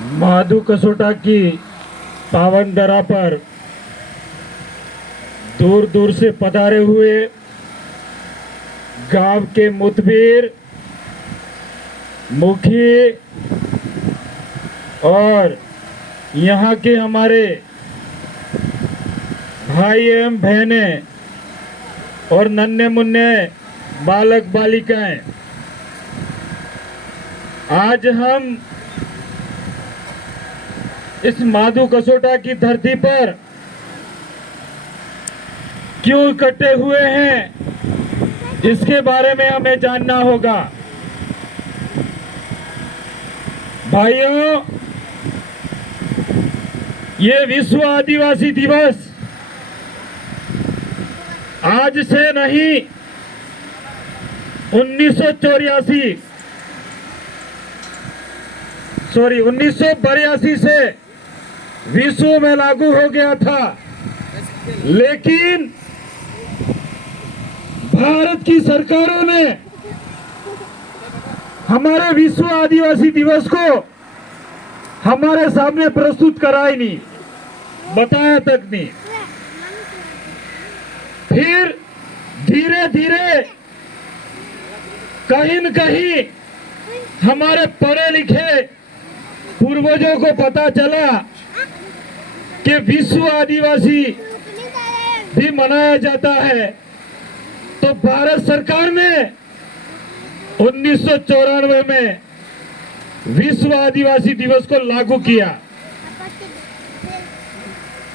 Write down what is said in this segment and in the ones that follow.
माधु कसोटा की पावन धरा पर दूर दूर से पधारे हुए गांव के मुतबीर मुखी और यहाँ के हमारे भाई एवं बहनें और नन्हे मुन्ने बालक बालिकाएं, आज हम इस माधु कसोटा की धरती पर क्यों इकट्ठे हुए हैं, इसके बारे में हमें जानना होगा। भाइयों, ये विश्व आदिवासी दिवस आज से नहीं 1982 से विश्व में लागू हो गया था, लेकिन भारत की सरकारों ने हमारे विश्व आदिवासी दिवस को हमारे सामने प्रस्तुत करा ही नहीं, बताया तक नहीं। फिर धीरे धीरे कहीं न कहीं हमारे पढ़े लिखे पूर्वजों को पता चला कि विश्व आदिवासी भी मनाया जाता है, तो भारत सरकार ने 1994 में विश्व आदिवासी दिवस को लागू किया।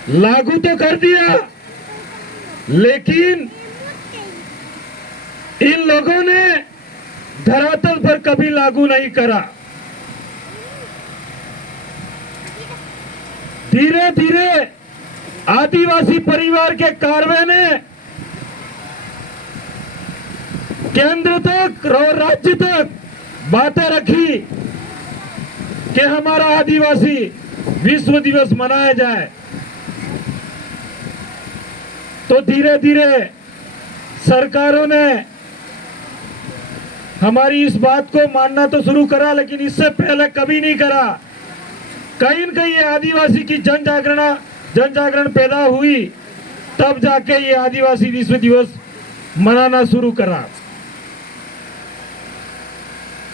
लागू तो कर दिया, लेकिन इन लोगों ने धरातल पर कभी लागू नहीं करा। धीरे धीरे आदिवासी परिवार के कारवे ने केंद्र तक और राज्य तक बातें रखी कि हमारा आदिवासी विश्व दिवस मनाया जाए। तो धीरे धीरे सरकारों ने हमारी इस बात को मानना तो शुरू करा, लेकिन इससे पहले कभी नहीं करा। कहीं न कहीं ये आदिवासी की जन जागरण पैदा हुई, तब जाके ये आदिवासी विश्व दिवस मनाना शुरू करा।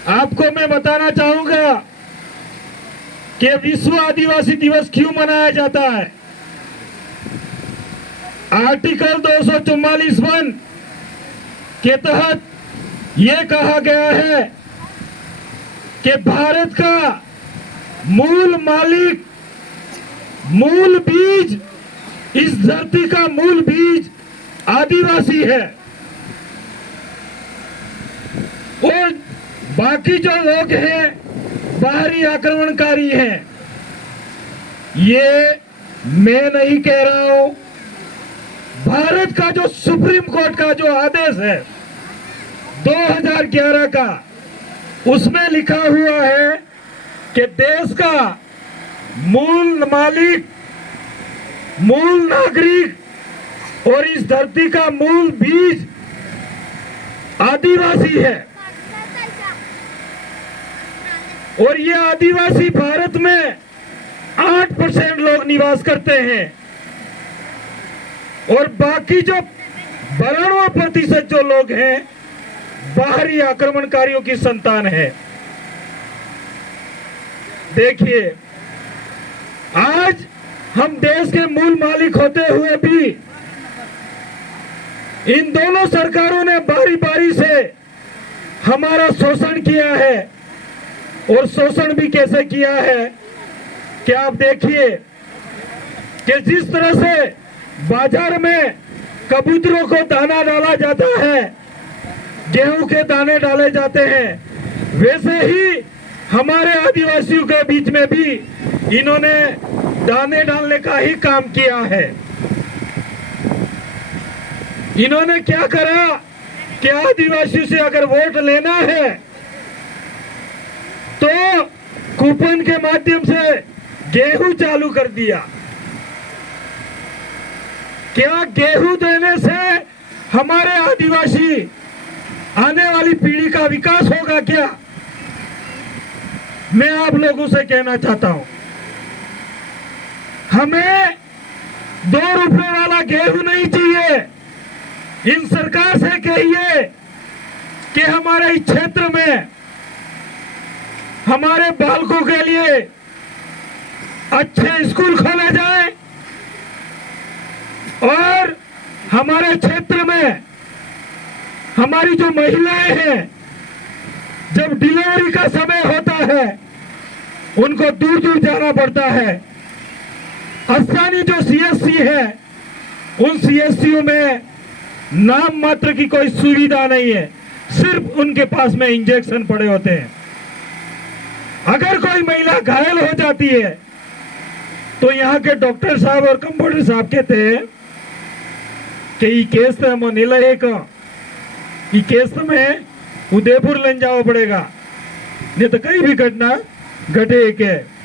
आपको मैं बताना चाहूंगा कि विश्व आदिवासी दिवस क्यों मनाया जाता है। आर्टिकल 244(1) के तहत ये कहा गया है कि भारत का मूल मालिक, मूल बीज, इस धरती का मूल बीज आदिवासी है, और बाकी जो लोग हैं बाहरी आक्रमणकारी हैं। ये मैं नहीं कह रहा हूं, भारत का जो सुप्रीम कोर्ट का जो आदेश है 2011 का, उसमें लिखा हुआ है कि देश का मूल मालिक, मूल नागरिक और इस धरती का मूल बीज आदिवासी है। और ये आदिवासी भारत में 8% लोग निवास करते हैं, और बाकी जो 92% जो लोग हैं बाहरी आक्रमणकारियों की संतान है। देखिए, आज हम देश के मूल मालिक होते हुए भी इन दोनों सरकारों ने बारी बारी से हमारा शोषण किया है, और शोषण भी कैसे किया है कि आप देखिए कि जिस तरह से बाजार में कबूतरों को दाना डाला जाता है, गेहूं के दाने डाले जाते हैं, वैसे ही हमारे आदिवासियों के बीच में भी इन्होंने दाने डालने का ही काम किया है। इन्होंने क्या करा कि आदिवासियों से अगर वोट लेना है तो कूपन के माध्यम से गेहूं चालू कर दिया। क्या गेहूं देने से हमारे आदिवासी आने वाली पीढ़ी का विकास होगा क्या? मैं आप लोगों से कहना चाहता हूं, हमें 2 रुपए वाला गेहूं नहीं चाहिए। इन सरकार से कहिए कि हमारे इस क्षेत्र में हमारे बालकों के लिए अच्छे स्कूल खोले जाए और हमारे क्षेत्र में हमारी जो महिलाएं हैं, जब डिलीवरी का समय होता है उनको दूर दूर जाना पड़ता है। स्थानीय जो सीएससी है, उन सीएससीओ में नाम मात्र की कोई सुविधा नहीं है, सिर्फ उनके पास में इंजेक्शन पड़े होते हैं। अगर कोई महिला घायल हो जाती है तो यहाँ के डॉक्टर साहब और कंपाउंडर साहब कहते हैं कि ये केस हम नहीं का, ये केस में उदयपुर ले जाओ पड़ेगा, नहीं तो कहीं भी घटना घटे के।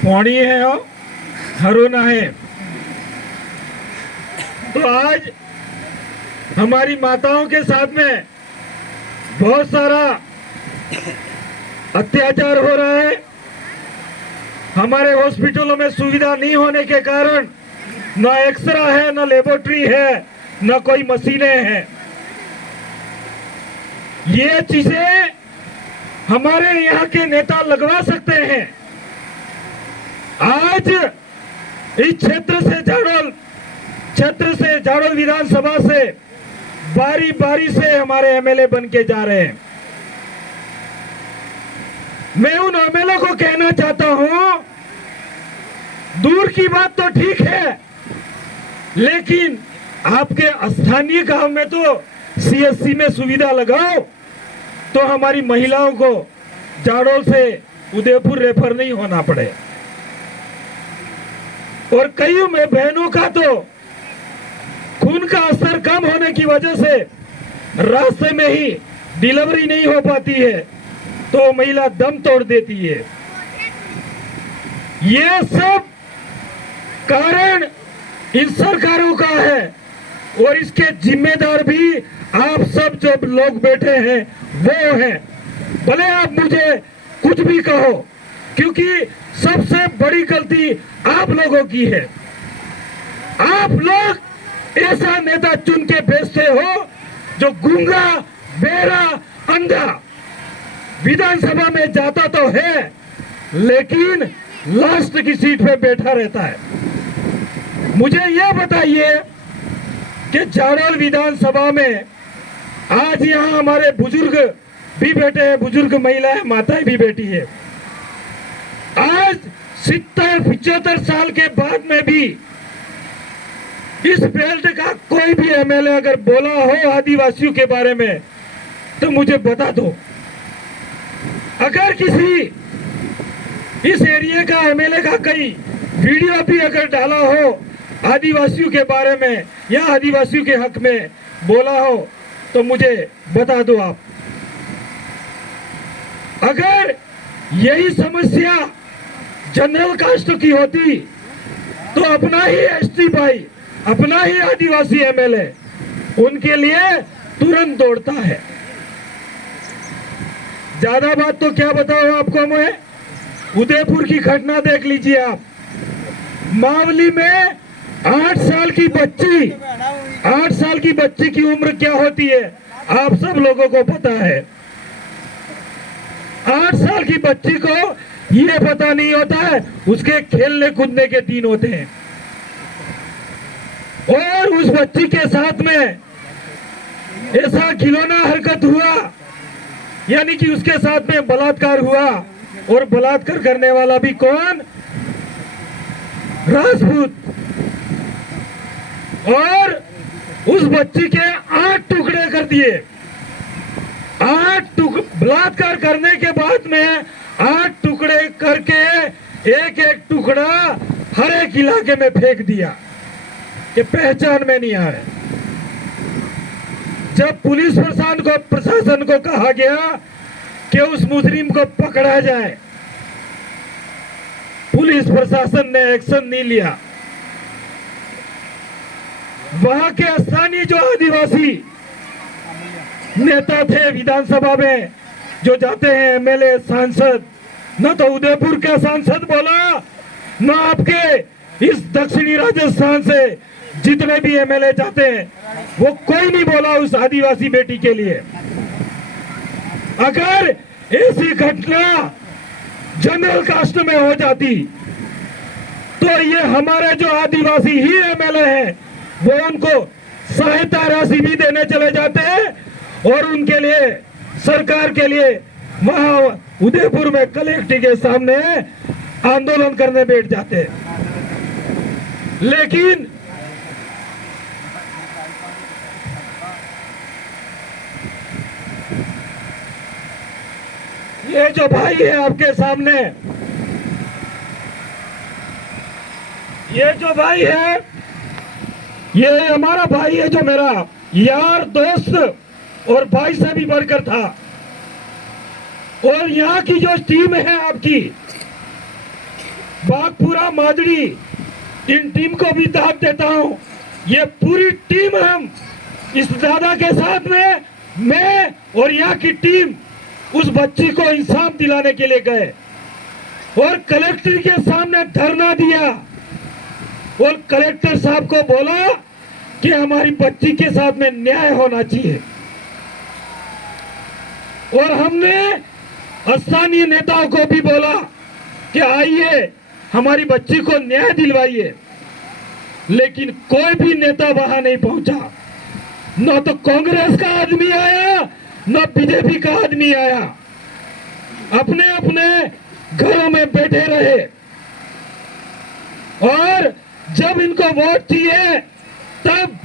पौड़ी है और हरोना है। तो आज हमारी माताओं के साथ में बहुत सारा अत्याचार हो रहा है। हमारे हॉस्पिटलों में सुविधा नहीं होने के कारण न एक्सरा है, न लेबोरेटरी है, न कोई मशीनें हैं। ये चीजें हमारे यहाँ के नेता लगवा सकते हैं। आज इस क्षेत्र से झाड़ोल विधानसभा से बारी बारी से हमारे एमएलए बन के जा रहे हैं। मैं उन एमएलए को कहना चाहता हूं, दूर की बात तो ठीक है, लेकिन आपके स्थानीय गांव में तो सीएससी में सुविधा लगाओ तो हमारी महिलाओं को झाड़ोल से उदयपुर रेफर नहीं होना पड़े। और कई में बहनों का तो खून का स्तर कम होने की वजह से रास्ते में ही डिलीवरी नहीं हो पाती है तो महिला दम तोड़ देती है। ये सब कारण इन सरकारों का है और इसके जिम्मेदार भी आप सब जो लोग बैठे हैं वो हैं। भले आप मुझे कुछ भी कहो, क्योंकि सबसे बड़ी गलती आप लोगों की है। आप लोग ऐसा नेता चुन के भेजते हो जो गूंगा, बेरा, अंधा विधानसभा में जाता तो है लेकिन लास्ट की सीट पे बैठा रहता है। मुझे यह बताइए कि झाड़ोल विधानसभा में आज यहाँ हमारे बुजुर्ग भी बैठे हैं, बुजुर्ग महिलाएं, माताएं भी बैठी है। आज 70-75 साल के बाद में भी इस बेल्ट का कोई भी एमएलए अगर बोला हो आदिवासियों के बारे में तो मुझे बता दो। अगर किसी इस एरिया का एमएलए का कई वीडियो भी अगर डाला हो आदिवासियों के बारे में या आदिवासियों के हक में बोला हो तो मुझे बता दो आप। अगर यही समस्या जनरल कास्ट की होती तो अपना ही एसटी भाई, अपना ही आदिवासी एमएलए उनके लिए तुरंत दौड़ता है। ज्यादा बात तो क्या बताऊं आपको मैं, उदयपुर की घटना देख लीजिए आप। मावली में 8 साल की बच्ची की उम्र क्या होती है आप सब लोगों को पता है। 8 साल की बच्ची को ये पता नहीं होता है उसके खेलने कूदने के दिन होते हैं और उस बच्ची के साथ में ऐसा खिलौना हरकत हुआ, यानी कि उसके साथ में बलात्कार हुआ। और बलात्कार करने वाला भी कौन? राजपूत। और उस बच्ची के 8 टुकड़े कर दिए। 8 बलात्कार करने के बाद में 8 टुकड़े करके एक एक टुकड़ा हर एक इलाके में फेंक दिया कि पहचान में नहीं आ रहे। जब पुलिस प्रशासन को कहा गया कि उस मुजरिम को पकड़ा जाए, पुलिस प्रशासन ने एक्शन नहीं लिया। वहां के स्थानीय जो आदिवासी नेता थे विधानसभा में जो जाते हैं, एमएलए सांसद, न तो उदयपुर का सांसद बोला, न आपके इस दक्षिणी राजस्थान से जितने भी एमएलए जाते हैं वो कोई नहीं बोला उस आदिवासी बेटी के लिए। अगर ऐसी घटना जनरल कास्ट में हो जाती तो ये हमारे जो आदिवासी ही एमएलए हैं वो उनको सहायता राशि भी देने चले जाते हैं और उनके लिए, सरकार के लिए वहां उदयपुर में कलेक्टर के सामने आंदोलन करने बैठ जाते हैं। लेकिन ये जो भाई है आपके सामने, ये जो भाई है, ये हमारा भाई है जो मेरा यार, दोस्त और भाई से भी बढ़कर था। और यहाँ की जो टीम है आपकी बागपुरा माजड़ी, इन टीम को भी दाद देता हूं। ये पूरी टीम हम इस दादा के साथ में, मैं और यहाँ की टीम उस बच्ची को इंसाफ दिलाने के लिए गए और कलेक्टर के सामने धरना दिया और कलेक्टर साहब को बोला कि हमारी बच्ची के साथ में न्याय होना चाहिए। और हमने स्थानीय नेताओं को भी बोला कि आइए हमारी बच्ची को न्याय दिलवाइए, लेकिन कोई भी नेता वहां नहीं पहुंचा। न तो कांग्रेस का आदमी आया, न बीजेपी का आदमी आया, अपने अपने घरों में बैठे रहे। और जब इनको वोट चाहिए तब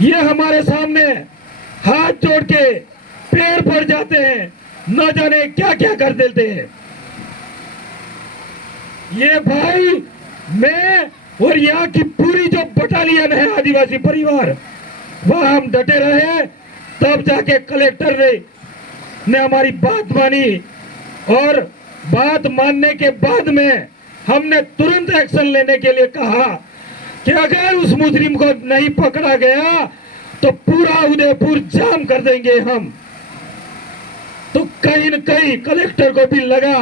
ये हमारे सामने हाथ जोड़ के पैर पड़ जाते हैं, न जाने क्या क्या कर देते हैं। ये भाई, मैं और यहाँ की पूरी जो बटालियन है आदिवासी परिवार, वह हम डटे रहे। तब जाके कलेक्टर ने हमारी बात मानी और बात मानने के बाद में हमने तुरंत एक्शन लेने के लिए कहा कि अगर उस मुजरिम को नहीं पकड़ा गया तो पूरा उदयपुर जाम कर देंगे हम। तो कहीं न कहीं कलेक्टर को भी लगा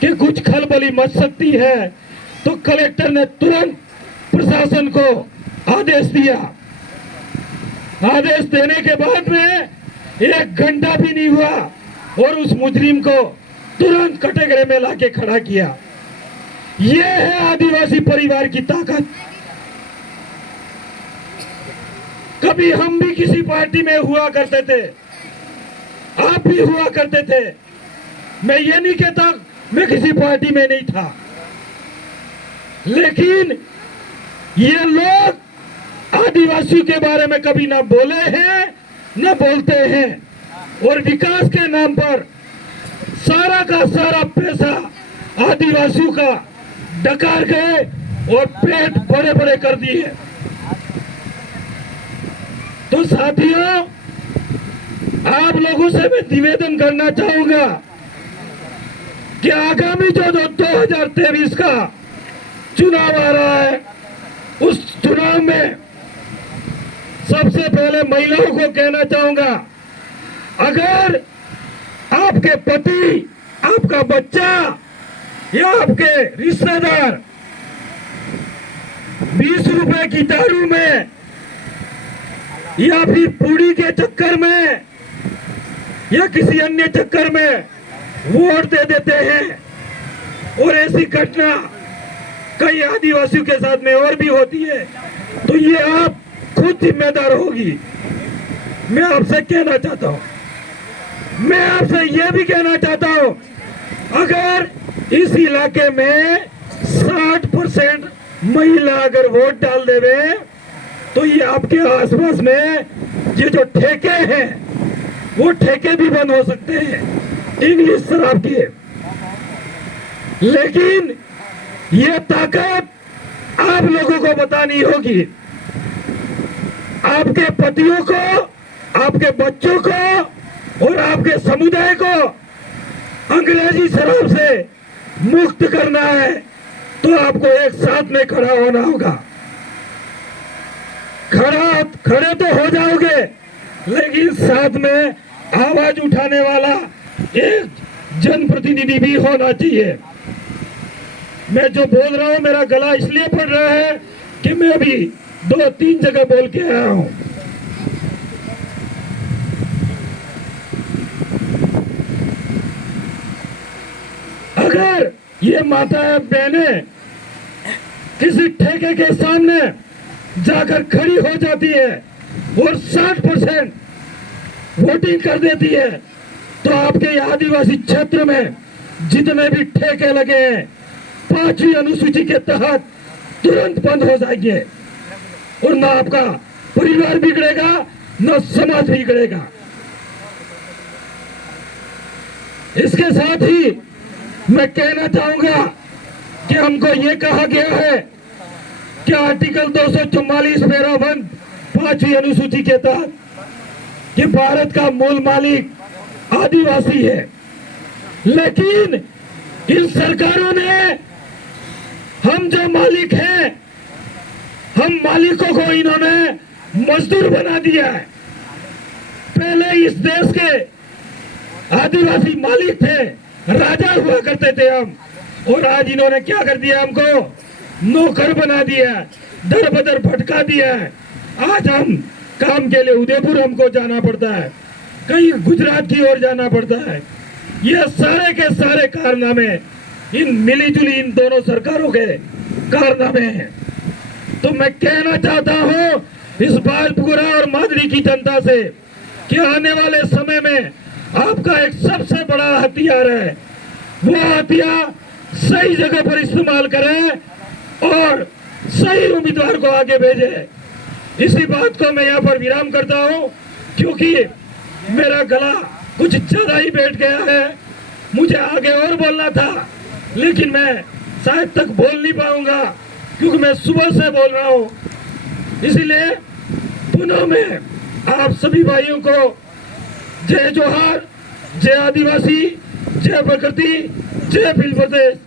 कि कुछ खलबली मच सकती है, तो कलेक्टर ने तुरंत प्रशासन को आदेश दिया। आदेश देने के बाद में 1 घंटा भी नहीं हुआ और उस मुजरिम को तुरंत कटघरे में लाके खड़ा किया। ये है आदिवासी परिवार की ताकत। कभी हम भी किसी पार्टी में हुआ करते थे, आप भी हुआ करते थे। मैं ये नहीं कहता मैं किसी पार्टी में नहीं था, लेकिन ये लोग आदिवासियों के बारे में कभी ना बोले हैं न बोलते हैं और विकास के नाम पर सारा का सारा पैसा आदिवासियों का डकार गए और पेट बड़े बड़े कर दिए। तो साथियों, आप लोगों से मैं निवेदन करना चाहूंगा कि आगामी जो 2023 का चुनाव आ रहा है, उस चुनाव में सबसे पहले महिलाओं को कहना चाहूंगा, अगर आपके पति, आपका बच्चा या आपके रिश्तेदार 20 रुपए की दारू में या फिर पूड़ी के चक्कर में या किसी अन्य चक्कर में वोट दे देते हैं और ऐसी घटना कई आदिवासियों के साथ में और भी होती है, तो ये आप खुद जिम्मेदार होगी। मैं आपसे कहना चाहता हूं, मैं आपसे यह भी कहना चाहता हूं, अगर इस इलाके में 60% महिला अगर वोट डाल देवे तो ये आपके आसपास में ये जो ठेके हैं वो ठेके भी बंद हो सकते हैं इंग्लिश शराब के। लेकिन ये ताकत आप लोगों को बतानी होगी, आपके पतियों को, आपके बच्चों को और आपके समुदाय को अंग्रेजी शराब से मुक्त करना है, तो आपको एक साथ में खड़ा होना होगा। खड़ा साथ खड़े तो हो जाओगे, लेकिन साथ में आवाज उठाने वाला एक जनप्रतिनिधि भी होना चाहिए। मैं जो बोल रहा हूं, मेरा गला इसलिए पड़ रहा है कि मैं अभी 2-3 जगह बोल के आया हूं। अगर ये माताएं बहनें किसी ठेके के सामने जाकर खड़ी हो जाती है और 60% वोटिंग कर देती है, तो आपके आदिवासी क्षेत्र में जितने भी ठेके लगे हैं 5वीं अनुसूची के तहत तुरंत बंद हो जाएंगे और ना आपका परिवार बिगड़ेगा, ना समाज बिगड़ेगा। इसके साथ ही मैं कहना चाहूंगा कि हमको ये कहा गया है कि आर्टिकल 244 पैरा 1 5वीं अनुसूची के तहत कि भारत का मूल मालिक आदिवासी है, लेकिन इन सरकारों ने हम जो मालिक हैं, हम मालिकों को इन्होंने मजदूर बना दिया है। पहले इस देश के आदिवासी मालिक थे, राजा हुआ करते थे हम, और आज इन्होंने क्या कर दिया, हमको नौकर बना दिया, दर बदर भटका दिया है। आज हम काम के लिए उदयपुर हमको जाना पड़ता है, कहीं गुजरात की ओर जाना पड़ता है। ये सारे के सारे कारनामे इन मिलीजुली इन दोनों सरकारों के कारनामे हैं। तो मैं कहना चाहता हूं इस बालपुरा और मादरी की जनता से कि आने वाले समय में आपका एक सबसे बड़ा हथियार है, वो हथियार सही जगह पर इस्तेमाल करें और सही उम्मीदवार को आगे भेजें। इसी बात को मैं यहाँ पर विराम करता हूँ, क्योंकि मेरा गला कुछ ज्यादा ही बैठ गया है। मुझे आगे और बोलना था, लेकिन मैं शायद तक बोल नहीं पाऊंगा, क्योंकि मैं सुबह से बोल रहा हूँ। इसीलिए पुनः मैं आप सभी भाइयों को जय जोहार, जय आदिवासी, जय प्रकृति, जय फिल्म प्रदेश।